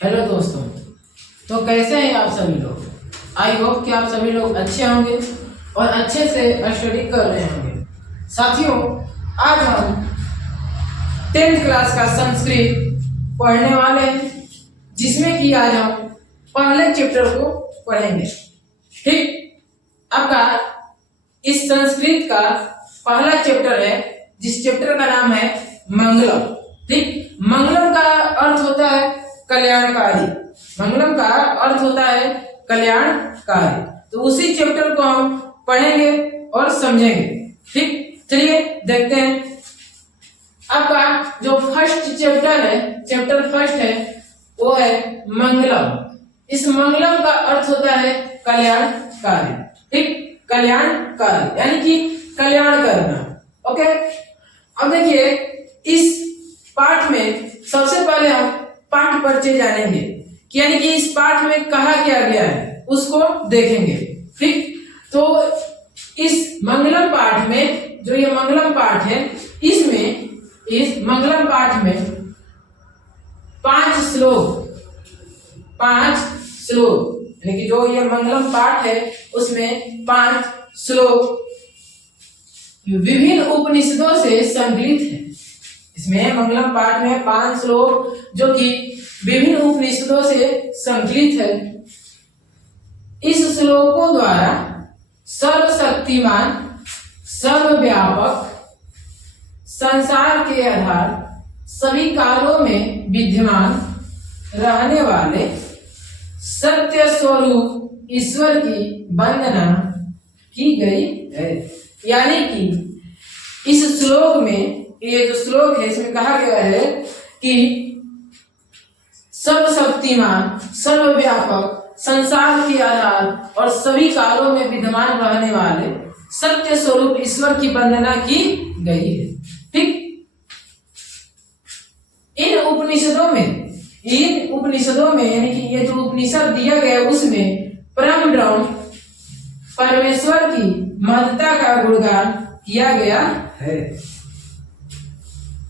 Hello दोस्तों, तो कैसे हैं आप सभी लोग। आई होप कि आप सभी लोग अच्छे होंगे और अच्छे से स्टडी कर रहे होंगे। साथियों, आज हम 10th क्लास का संस्कृत पढ़ने वाले हैं, जिसमें कि आज हम पहले चैप्टर को पढ़ेंगे। ठीक, आपका इस संस्कृत का पहला चैप्टर है, जिस चैप्टर का नाम है मंगलम। ठीक, मंगलम का अर्थ होता है कल्याणकारी। मंगलम का अर्थ होता है कल्याणकारी। तो उसी चैप्टर को हम पढ़ेंगे और समझेंगे। ठीक, चलिए देखते हैं। आपका जो फर्स्ट चैप्टर है, चैप्टर फर्स्ट है, वो है मंगलम। इस मंगलम का अर्थ होता है कल्याणकारी। ठीक, कल्याणकारी यानी कि कल्याण करना। ओके, अब देखिए इस पाठ में सबसे पहले हम पाठ परिचय जानेंगे, यानी कि इस पाठ में कहा क्या गया है उसको देखेंगे। ठीक, तो इस मंगलम पाठ में, जो ये मंगलम पाठ है, इसमें इस मंगलम पाठ में 5 श्लोक यानी कि जो ये मंगलम पाठ है उसमें 5 श्लोक विभिन्न उपनिषदों से संकलित है। इसमें मंगलम पाठ में 5 श्लोक जो कि विभिन्न उपनिषदों से संकलित है। इस श्लोकों द्वारा सर्वशक्तिमान, सर्वव्यापक, संसार के आधार, सभी कालों में विद्यमान रहने वाले सत्य स्वरूप ईश्वर की वंदना की गई है। यानी कि इस श्लोक में, ये जो श्लोक है इसमें कहा गया है कि सर्वशक्तिमान, सर्वव्यापक, संसार के आधार और सभी कालों में विद्यमान रहने वाले सत्य स्वरूप ईश्वर की वंदना की गई है। ठीक, इन उपनिषदों में यानी कि ये जो उपनिषद दिया गया है उसमें परम ब्रह्म परमेश्वर की महत्ता का गुणगान किया गया है।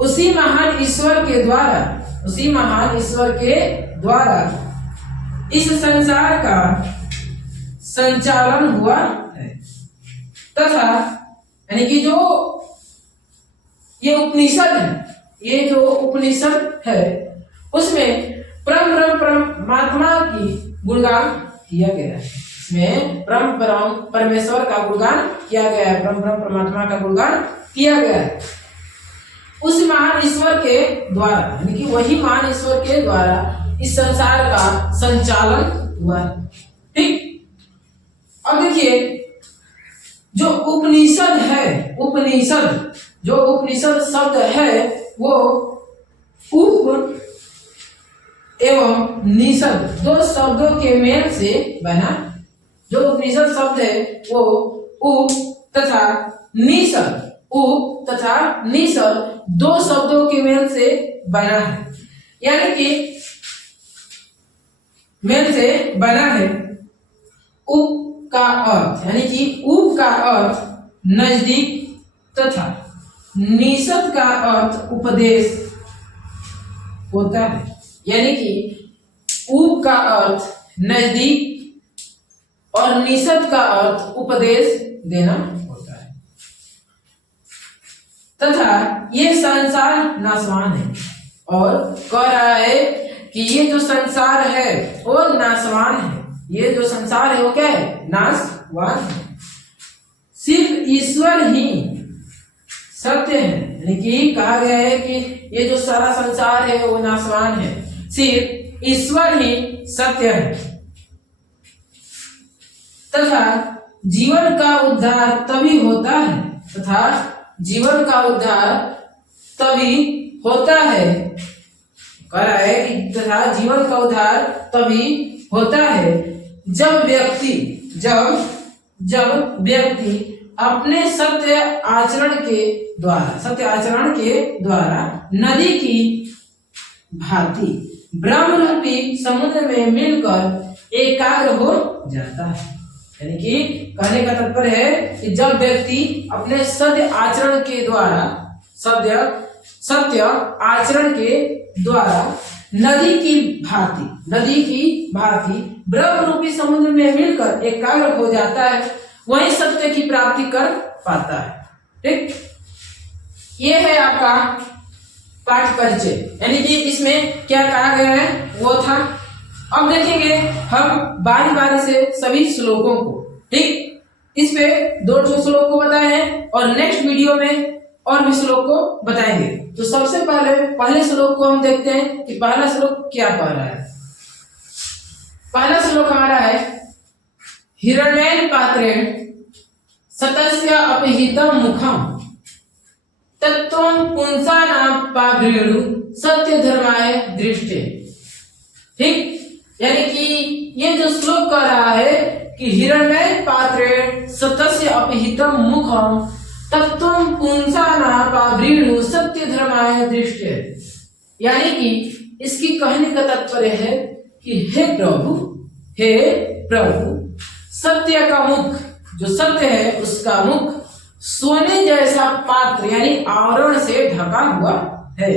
उसी महान ईश्वर के द्वारा इस संसार का संचालन हुआ है, तथा यानी कि जो ये उपनिषद है उसमें परम परमात्मा की गुणगान किया गया है। इसमें परम परमेश्वर का गुणगान किया गया है, परम परमात्मा का गुणगान किया गया है उस महान ईश्वर के द्वारा, यानी कि वही महान ईश्वर के द्वारा इस संसार का संचालन हुआ है। ठीक, अब देखिए जो उपनिषद शब्द है वो उप एवं निषद 2 शब्दों के मेल से बना। जो उपनिषद शब्द है वो उप तथा निषद 2 शब्दों के मेल से बना है। यानी कि मेल से बना है। उप का अर्थ यानी कि उप का अर्थ नजदीक तथा निषद का अर्थ उपदेश होता है। यानी कि उप का अर्थ नजदीक और निषद का अर्थ उपदेश देना होता है। तथा ये संसार नाशवान है, और कह रहा है कि ये जो संसार है वो नाशवान है। ये जो संसार है वो क्या है? नाशवान है। सिर्फ ईश्वर ही सत्य है, यानी कि कहा गया है कि ये जो सारा संसार है वो नाशवान है, सिर्फ ईश्वर ही सत्य है। तथा जीवन का उद्धार तभी होता है, कह रहा है कि तथा जीवन का उद्धार तभी होता है जब व्यक्ति अपने सत्य आचरण के द्वारा नदी की भांति ब्रह्म रूपी समुद्र में मिलकर एकाग्र हो जाता है। यानी कि कहने का तात्पर्य है कि जब व्यक्ति अपने सत्य आचरण के द्वारा नदी की भांति ब्रह्म रूपी समुद्र में मिलकर एकाग्र हो जाता है, वही सत्य की प्राप्ति कर पाता है। ठीक, ये है आपका पाठ परिचय, यानी कि इसमें क्या कहा गया है वो था। अब देखेंगे हम बारी बारी से सभी श्लोकों को। ठीक, इस पे 2 श्लोक को बताए हैं और नेक्स्ट वीडियो में और भी श्लोक को बताएंगे। तो सबसे पहले श्लोक को हम देखते हैं कि पहला श्लोक क्या कह रहा है। पहला श्लोक हमारा है हिरण्येन पात्रेण सतस्य अपहितं मुखम तत्त्वं पुंसानापावृणु सत्य धर्माय दृष्टे। ठीक, यानी कि ये जो श्लोक कह रहा है कि हिरण्येन पात्रेण सतस्य अपहितं मुखम तत्त्वं पुंसानापावृणु सत्य धर्माय दृष्टे, यानी कि इसकी कहने का तात्पर्य है कि हे प्रभु सत्य का मुख, जो सत्य है उसका मुख सोने जैसा पात्र यानी आवरण से ढका हुआ है।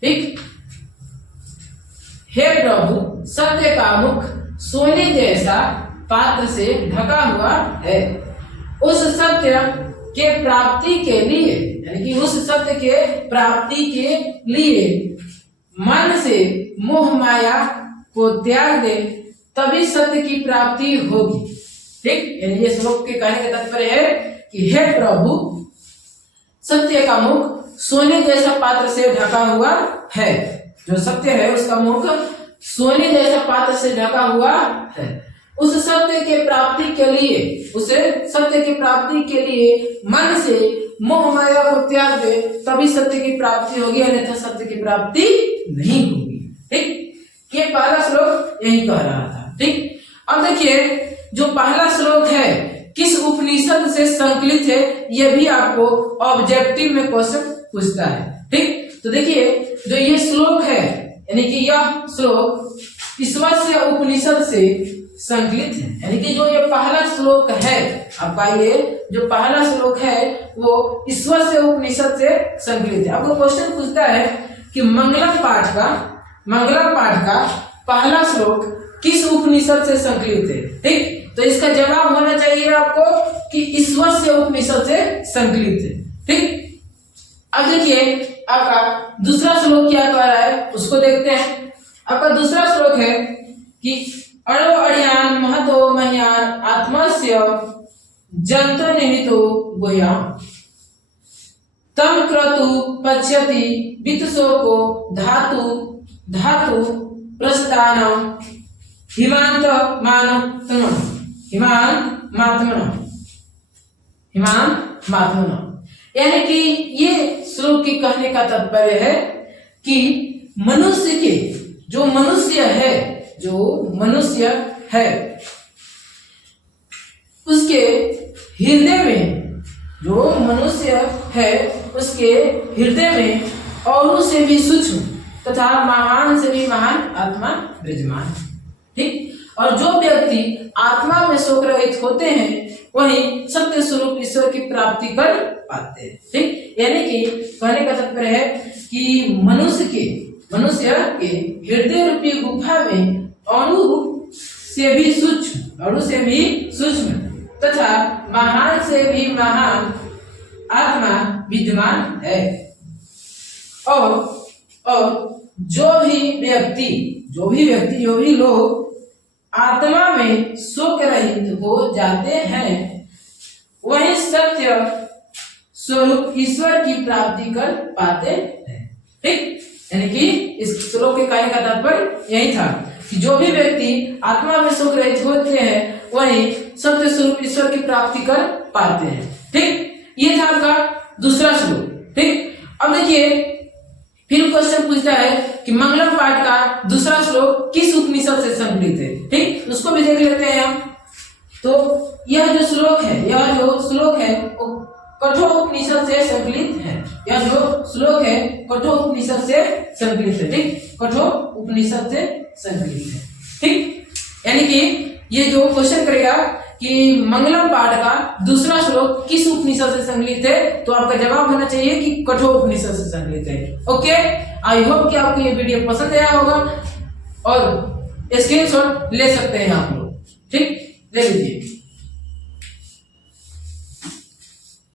ठीक, हे प्रभु सत्य का मुख सोने जैसा पात्र से ढका हुआ है। उस सत्य के प्राप्ति के लिए, यानी कि उस सत्य के प्राप्ति के लिए मन से मोह माया को त्याग दे, तभी सत्य की प्राप्ति होगी। ठीक, यानी ये श्लोक के कहने का तात्पर्य है कि हे प्रभु सत्य का मुख सोने जैसा पात्र से ढका हुआ है। जो सत्य है उसका मुख सोने जैसा पात्र से ढका हुआ है। उस सत्य के प्राप्ति के लिए, उसे सत्य की प्राप्ति के लिए मन से मोह माया को त्याग दे, तभी सत्य की प्राप्ति होगी, अन्यथा सत्य की प्राप्ति नहीं होगी। ठीक, ये पहला श्लोक यही कह रहा था। ठीक, अब देखिए जो पहला श्लोक है किस उपनिषद से संकलित है, यह भी आपको ऑब्जेक्टिव में क्वेश्चन पूछता है। ठीक, तो देखिए जो ये श्लोक है, यानी कि यह श्लोक ईश्वरस्य उपनिषद से संकलित है, यानी कि जो ये पहला श्लोक है आपका, ये जो पहला श्लोक है वो ईश्वरस्य उपनिषद से संकलित है। आपको क्वेश्चन पूछता है कि मंगलम पाठ का पहला श्लोक किस उपनिषद से संकलित है। ठीक, तो इसका जवाब होना चाहिए आपको कि ईश्वरस्य उपनिषद से संकलित है। ठीक, अब देखिए आपका दूसरा श्लोक क्या कह रहा है उसको देखते हैं। आपका दूसरा श्लोक है कि अणो अणियान महतो मह्यान आत्मस्य जंतु निमितो गोयाम तम क्रतु पश्यति वित्तशोको धातु प्रस्थानम हिमांत मात्मन। यानी कि ये श्लोक की कहने का तात्पर्य है कि जो मनुष्य है उसके हृदय में, जो मनुष्य है उसके हृदय में औरों से भी सूक्ष्म तथा महान से भी महान आत्मा विराजमान। ठीक, और जो व्यक्ति आत्मा में शोक रहित होते हैं वही सत्य स्वरूप ईश्वर की प्राप्ति कर पाते हैं। ठीक, यानी कि कहने का तात्पर्य है कि मनुष्य के हृदय रूपी गुफा में अणु से भी सूक्ष्म तथा महान से भी महान आत्मा विद्यमान है। और जो भी लोग आत्मा में शोक रहित हो जाते हैं वही सत्य स्वरूप ईश्वर की प्राप्ति कर पाते हैं। ठीक, यानी कि इस श्लोक के कहने का तात्पर्य यही था कि जो भी व्यक्ति आत्मा में शोक रहित होते हैं वही सत्य स्वरूप ईश्वर की प्राप्ति कर पाते हैं। ठीक, ये था आपका दूसरा श्लोक। ठीक, अब देखिए फिर क्वेश्चन पूछता है कि मंगलम पाठ का दूसरा श्लोक किस उपनिषद से संकलित है। ठीक, उसको भी देख लेते हैं हम। तो यह जो श्लोक है वो कठोर उपनिषद से संकलित है। यह जो श्लोक है कठोर उपनिषद से संकलित है। ठीक, कठोर उपनिषद से संकलित है। ठीक, यानी कि ये जो क्वेश्चन करेगा कि मंगलम पाठ का दूसरा श्लोक किस उपनिषद से संकलित है, तो आपका जवाब होना चाहिए कि कठोर उपनिषद से संकलित है। ओके, आई होप कि आपको ये वीडियो पसंद आया होगा और स्क्रीनशॉट ले सकते हैं आप लोग। ठीक, ले लीजिए।